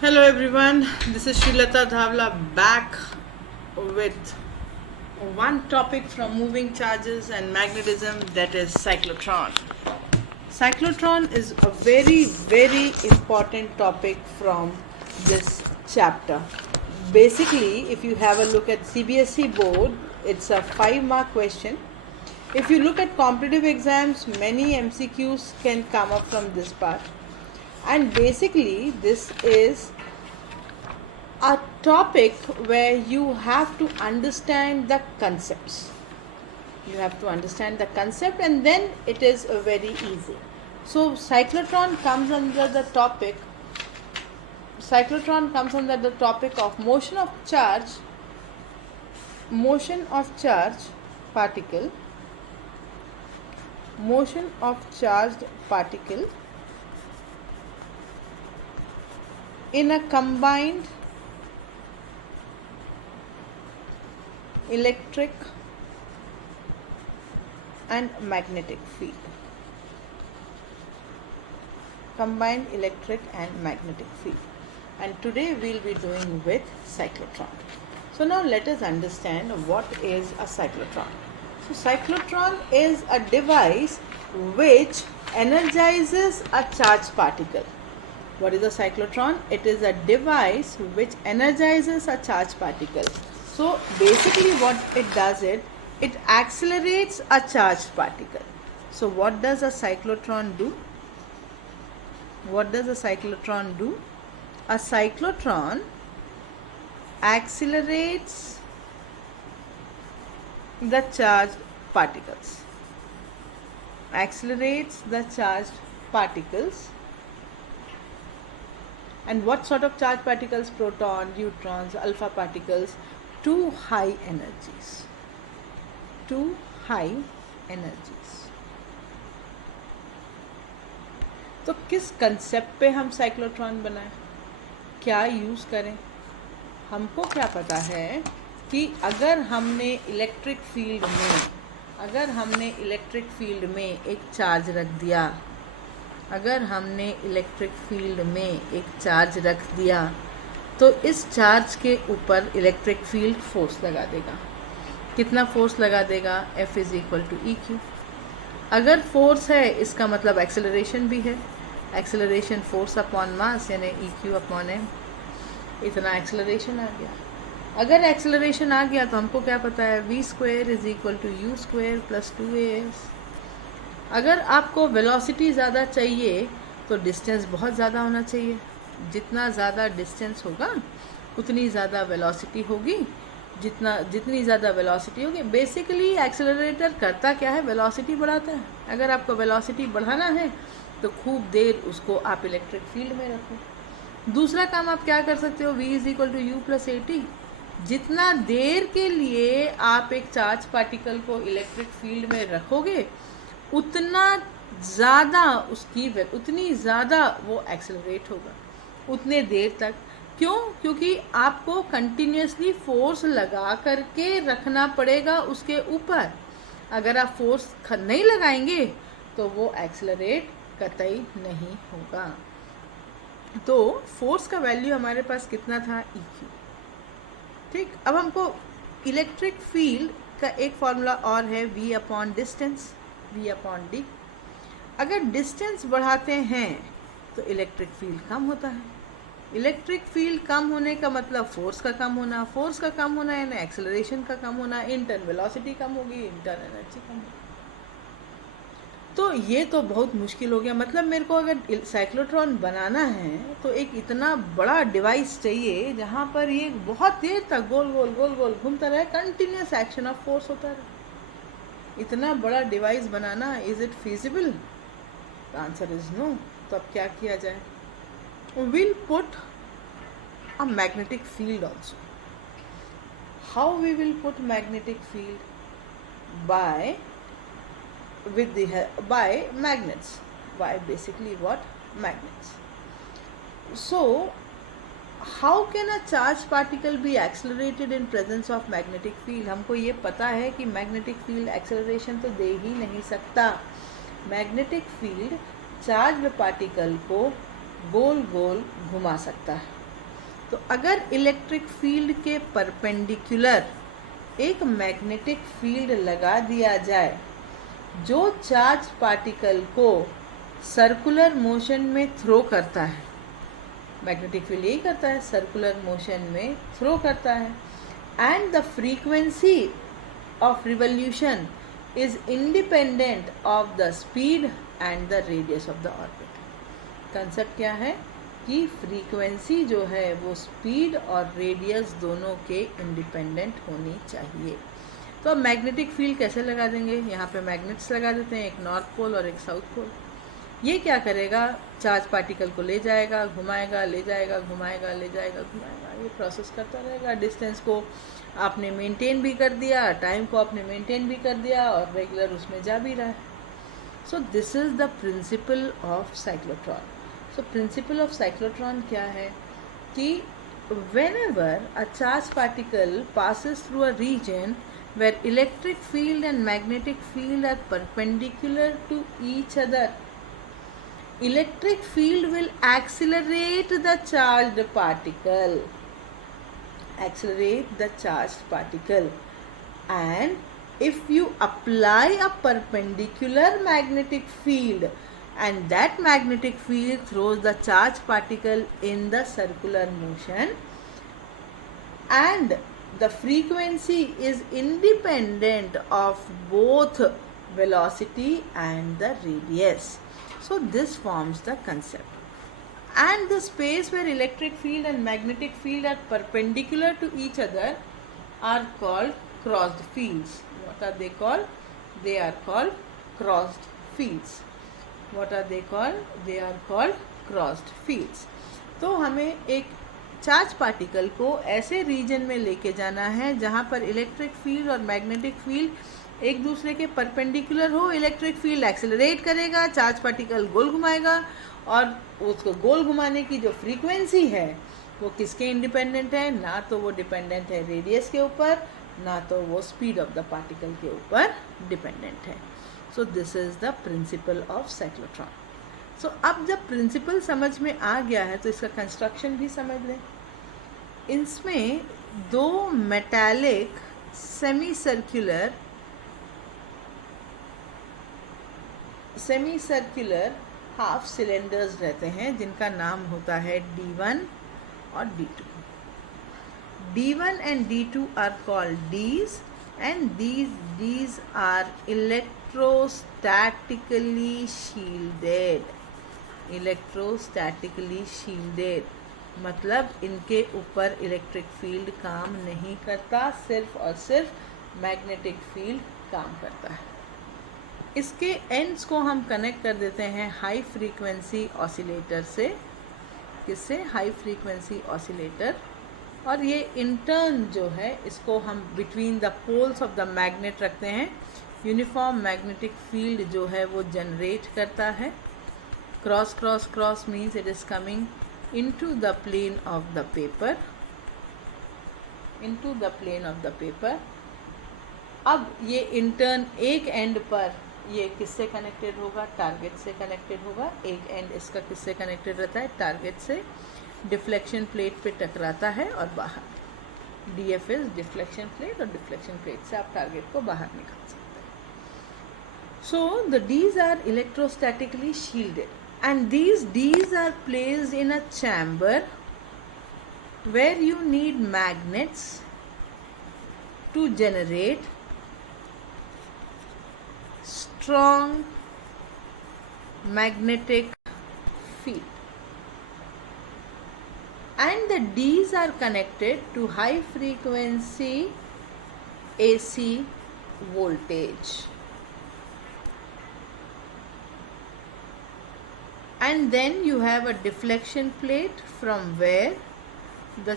Hello everyone, this is Srilata Dhavla back with one topic from moving charges and magnetism, that is cyclotron. Cyclotron is a very important topic from this chapter. Basically, if you have a look at CBSE board, it's a 5-mark question. If you look at competitive exams, many MCQs can come up from this part. And basically, this is a topic where you have to understand the concepts. You have to understand the concept, and then it is very easy. So cyclotron comes under the topic. Cyclotron comes under the topic of motion of charge particle, motion of charged particle in a combined electric and magnetic field. Combined electric and magnetic field. And today we'll be doing with cyclotron. So now let us understand what is a cyclotron. So cyclotron is a device which energizes a charged particle. What is a cyclotron? It is a device which energizes a charged particle. So basically what it does, it accelerates a charged particle. So what does a cyclotron do? What does a cyclotron do? A cyclotron accelerates the charged particles. Accelerates the charged particles. And what sort of charged particles? Proton, neutrons, alpha particles to high energies. To high energies. तो किस कंसेप्ट पे हम साइक्लोट्रॉन बनाएं, क्या यूज़ करें? हमको क्या पता है कि अगर हमने इलेक्ट्रिक फील्ड में एक चार्ज रख दिया, तो इस चार्ज के ऊपर इलेक्ट्रिक फील्ड फोर्स लगा देगा. कितना फोर्स लगा देगा? F is equal to EQ. अगर फोर्स है इसका मतलब एक्सेलरेशन भी है. एक्सेलरेशन फोर्स अपॉन मास यानी EQ अपॉन m. इतना एक्सेलरेशन आ गया. अगर एक्सेलरेशन आ गया तो हमको क्या पता है? v² is equal to u² plus 2as. अगर आपको वेलोसिटी ज़्यादा चाहिए तो डिस्टेंस बहुत ज़्यादा होना चाहिए. जितना ज़्यादा डिस्टेंस होगा उतनी ज़्यादा वेलोसिटी होगी. जितनी ज़्यादा वेलोसिटी होगी, बेसिकली एक्सेलरेटर करता क्या है? वेलोसिटी बढ़ाता है. अगर आपको वेलोसिटी बढ़ाना है तो खूब देर उसको आप इलेक्ट्रिक फील्ड में रखो. दूसरा काम आप क्या कर सकते हो? v is equal to u plus at. जितना देर के लिए आप एक चार्ज पार्टिकल को इलेक्ट्रिक फील्ड में रखोगे उतनी ज़्यादा वो एक्सेलरेट होगा उतने देर तक. क्यों? क्योंकि आपको कंटिन्यूसली फोर्स लगा करके रखना पड़ेगा उसके ऊपर. अगर आप फोर्स नहीं लगाएंगे तो वो एक्सेलरेट कतई नहीं होगा. तो फोर्स का वैल्यू हमारे पास कितना था? EQ. ठीक. अब हमको इलेक्ट्रिक फील्ड का एक फॉर्मूला और है, V upon distance, V upon D. अगर डिस्टेंस बढ़ाते हैं तो इलेक्ट्रिक फील्ड कम होता है. इलेक्ट्रिक फील्ड कम होने का मतलब फोर्स का कम होना. फोर्स का कम होना यानी एक्सेलरेशन का कम होना. इंटर्न वेलोसिटी कम होगी, इंटर्न एनर्जी कम होगी. तो ये तो बहुत मुश्किल हो गया. मतलब मेरे को अगर साइक्लोट्रॉन बनाना है तो एक इतना बड़ा डिवाइस चाहिए जहाँ पर ये बहुत देर तक गोल गोल घूमता रहे, कंटिन्यूस एक्शन ऑफ फोर्स होता रहे. इतना बड़ा डिवाइस बनाना, is it feasible? The answer is no. तो अब क्या किया जाए? We'll put a magnetic field also. How we will put magnetic field? By magnets. By basically what? Magnets. So how can a charged particle be accelerated in presence of magnetic field? हमको ये पता है कि magnetic field acceleration तो दे ही नहीं सकता. Magnetic field charge particle को गोल गोल घुमा सकता है. तो अगर इलेक्ट्रिक फील्ड के परपेंडिकुलर एक मैग्नेटिक फील्ड लगा दिया जाए जो चार्ज पार्टिकल को सर्कुलर मोशन में थ्रो करता है, मैग्नेटिक फील्ड यही करता है, सर्कुलर मोशन में थ्रो करता है, and the frequency of revolution is independent of the speed and the radius of the orbit. Concept क्या है कि फ्रीक्वेंसी जो है वो स्पीड और रेडियस दोनों के इंडिपेंडेंट होनी चाहिए। तो अब मैग्नेटिक फील्ड कैसे लगा देंगे? यहाँ पे मैग्नेट्स लगा देते हैं, एक नॉर्थ पोल और एक साउथ पोल। ये क्या करेगा? चार्ज पार्टिकल को ले जाएगा, घुमाएगा, ले जाएगा, घुमाएगा, ले जाएगा, घुमाएगा, ये प्रोसेस करता रहेगा। डिस्टेंस को आपने मेंटेन भी कर दिया, टाइम को आपने मेंटेन भी कर दिया और रेगुलर उसमें जा भी रहा है। So this is the principle of cyclotron. So principal of cyclotron क्या है कि whenever a charged particle passes through a region where electric field and magnetic field are perpendicular to each other, electric field will accelerate the charged particle, and if you apply a perpendicular magnetic field and that magnetic field throws the charged particle in the circular motion and the frequency is independent of both velocity and the radius. So this forms the concept. And the space where electric field and magnetic field are perpendicular to each other are called crossed fields. What are they called? They are called crossed fields. What are they called? They are called crossed fields. तो हमें एक charge particle को ऐसे रीजन में लेके जाना है जहाँ पर इलेक्ट्रिक फील्ड और मैग्नेटिक फील्ड एक दूसरे के परपेंडिकुलर हो। इलेक्ट्रिक फील्ड एक्सेलरेट करेगा, चार्ज पार्टिकल गोल घुमाएगा और उसको गोल घुमाने की जो फ्रीक्वेंसी है वो किसके इंडिपेंडेंट है? ना तो वो डिपेंडेंट है रेडियस के ऊपर, ना तो वो स्पीड ऑफ द पार्टिकल के ऊपर डिपेंडेंट है। So this is the principle of cyclotron. सो अब जब प्रिंसिपल समझ में आ गया है तो इसका कंस्ट्रक्शन भी समझ लें। इसमें दो metallic semi circular half cylinders रहते हैं जिनका नाम होता है D1 और D2. D1 and D2 are called Ds, and these Ds are electrostatically shielded. मतलब इनके ऊपर इलेक्ट्रिक फील्ड काम नहीं करता, सिर्फ और सिर्फ मैग्नेटिक फील्ड काम करता है। इसके एंड्स को हम कनेक्ट कर देते हैं हाई फ्रीक्वेंसी ऑसिलेटर से। किससे? High frequency oscillator. और ये इंटर्न जो है इसको हम between the poles of the magnet रखते हैं। यूनिफॉर्म मैग्नेटिक फील्ड जो है वो जनरेट करता है। Cross cross cross means it is coming into the plane of the paper. अब ये इंटर्न एक एंड पर ये किससे कनेक्टेड होगा? टारगेट से कनेक्टेड होगा। एक एंड इसका किससे कनेक्टेड रहता है? टारगेट से। डिफ्लेक्शन प्लेट पे टकराता है और बाहर। DF इज डिफ्लेक्शन प्लेट, और डिफ्लेक्शन प्लेट से आप टारगेट को बाहर निकाल सकते हैं। So the Ds are electrostatically shielded, and these Ds are placed in a chamber where you need magnets to generate strong magnetic field, and the Ds are connected to high frequency AC voltage. And then you have a deflection plate from where the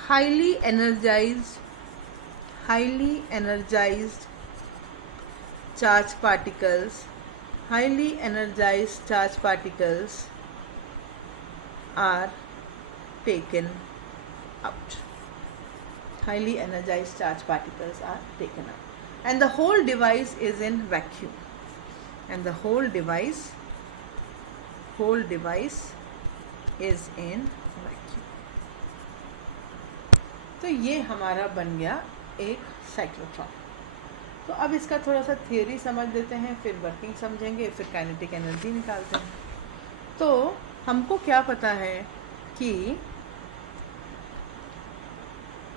highly energized charged particles are taken out. And the whole device is in vacuum. is in vacuum. तो ये हमारा बन गया एक साइक्लोट्रॉन। तो अब इसका थोड़ा सा थियोरी समझ लेते हैं, फिर वर्किंग समझेंगे, फिर काइनेटिक एनर्जी निकालते हैं। तो हमको क्या पता है कि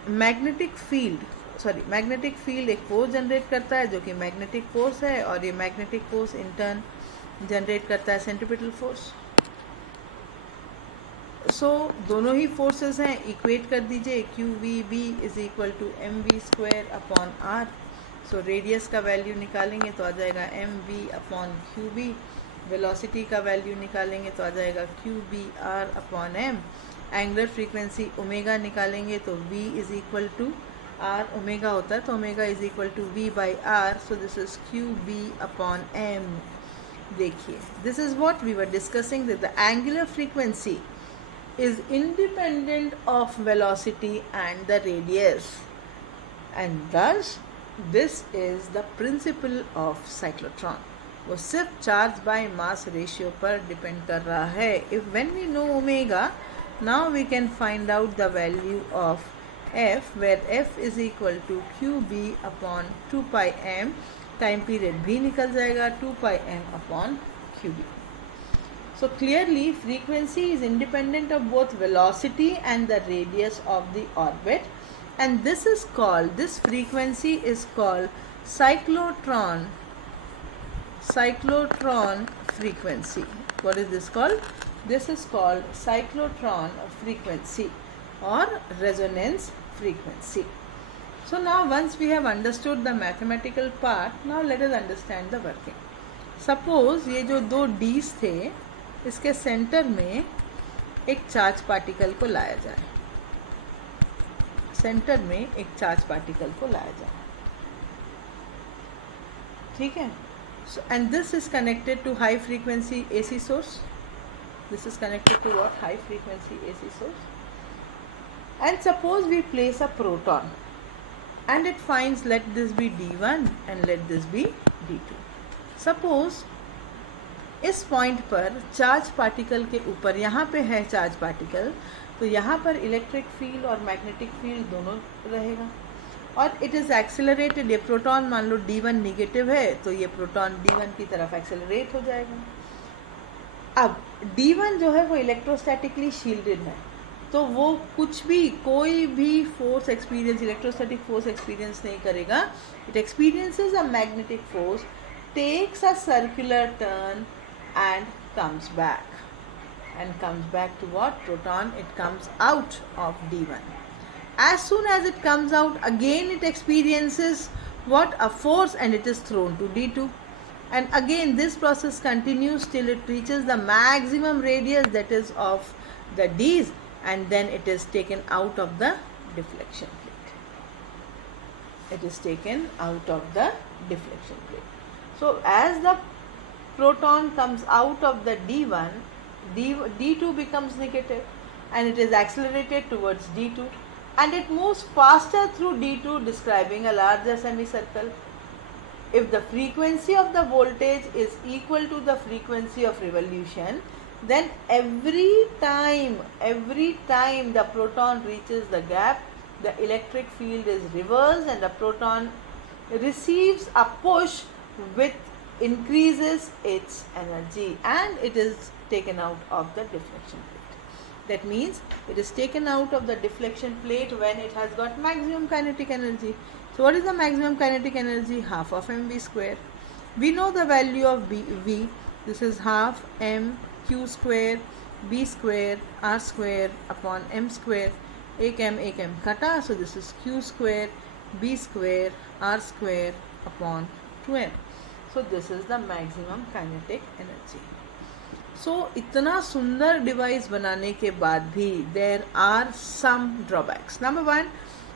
मैग्नेटिक फील्ड एक फोर्स जनरेट करता है जो कि मैग्नेटिक फोर्स है, और ये magnetic force in turn generate करता है सेंट्रीपिटल फोर्स। सो दोनों ही फोर्सेस हैं, इक्वेट कर दीजिए, Q V B is equal to M V square upon R. So radius का वैल्यू निकालेंगे तो आ जाएगा M V upon Q B, velocity का वैल्यू निकालेंगे तो आ जाएगा Q B R upon M, angular frequency omega निकालेंगे तो v is equal to R, omega होता है तो omega is equal to V by R, so this is Q B upon M. देखिए, this is what we were discussing, that the angular frequency is independent of velocity and the radius, and thus this is the principle of cyclotron. वो सिर्फ charge by mass ratio पर depend कर रहा है। If when we know omega, now we can find out the value of f, where f is equal to qb upon 2 pi m, time period भी निकल जाएगा 2 pi m upon qb. So clearly frequency is independent of both velocity and the radius of the orbit, and this frequency is called cyclotron frequency. What is this called? This is called cyclotron frequency or resonance frequency. So now once we have understood the mathematical part, now let us understand the working. Suppose ये जो दो D's थे, इसके सेंटर में एक charge particle को लाया जाए, सेंटर में एक चार्ज पार्टिकल को लाया जाए, ठीक है। So and this is connected to high frequency AC source, this is connected to what, high frequency AC source, and suppose we place a proton and it finds let this be D1 and let this be D2। Suppose इस point पर charge particle के ऊपर, यहाँ पे है charge particle, तो यहाँ पर इलेक्ट्रिक फील्ड और मैग्नेटिक फील्ड दोनों रहेगा, और इट इज़ एक्सेलरेटेड। ये प्रोटॉन मान लो D1 निगेटिव है, तो ये प्रोटॉन D1 की तरफ एक्सेलरेट हो जाएगा। अब D1 जो है वो इलेक्ट्रोस्टैटिकली शील्डेड है, तो वो कुछ भी, कोई भी force experience, electrostatic force experience नहीं करेगा। It experiences a magnetic force, takes a circular turn and comes back to what? Proton. It comes out of D1. As soon as it comes out, again it experiences what? A force, and it is thrown to D2, and again this process continues till it reaches the maximum radius, that is of the D's, and then it is taken out of the deflection plate. It is taken out of the deflection plate. So as the proton comes out of the D1, D2 becomes negative, and it is accelerated towards D2, and it moves faster through D2, describing a larger semicircle. If the frequency of the voltage is equal to the frequency of revolution, then every time the proton reaches the gap, the electric field is reversed and the proton receives a push which increases its energy, and it is taken out of the deflection plate. That means it is taken out of the deflection plate when it has got maximum kinetic energy. So what is the maximum kinetic energy? Half of mv square. We know the value of v. This is half m q square b square r square upon m square. एक m कटा, so this is q square b square r square upon 2m. So this is the maximum kinetic energy. So इतना सुंदर डिवाइस बनाने के बाद भी there are some drawbacks. Number one,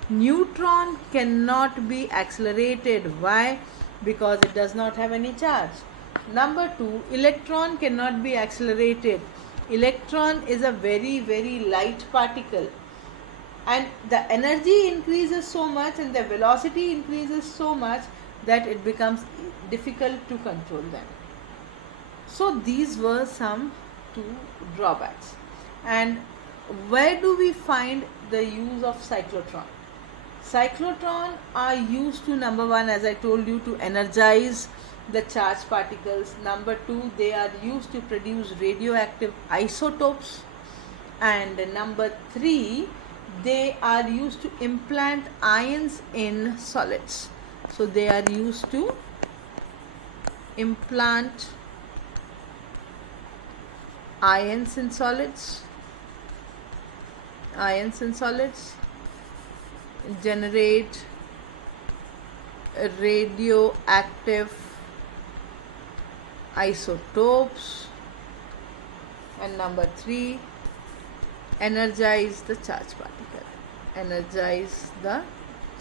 neutron cannot be accelerated. Why? Because it does not have any charge. Number two, electron cannot be accelerated. Electron is a very, very light particle, and the energy increases so much and the velocity increases so much that it becomes difficult to control them. So these were some two drawbacks. And where do we find the use of cyclotron? Cyclotron are used to, number one, as I told you, to energize the charged particles. Number two, they are used to produce radioactive isotopes. And number three, they are used to implant ions in solids. So they are used to implant ions in solids, generate radioactive isotopes, and number three, energize the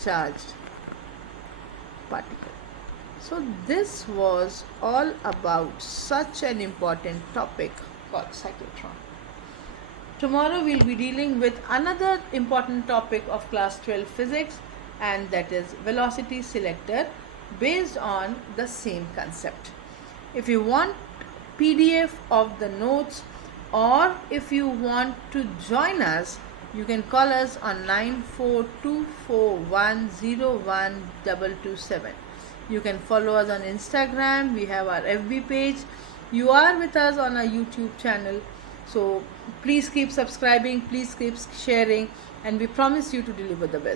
charged particle. So this was all about such an important topic called cyclotron. Tomorrow we'll be dealing with another important topic of class 12 physics, and that is velocity selector, based on the same concept. If you want PDF of the notes, or if you want to join us, you can call us on 9424101227. You can follow us on Instagram. We have our FB page. You are with us on our YouTube channel. So please keep subscribing, please keep sharing, and we promise you to deliver the best.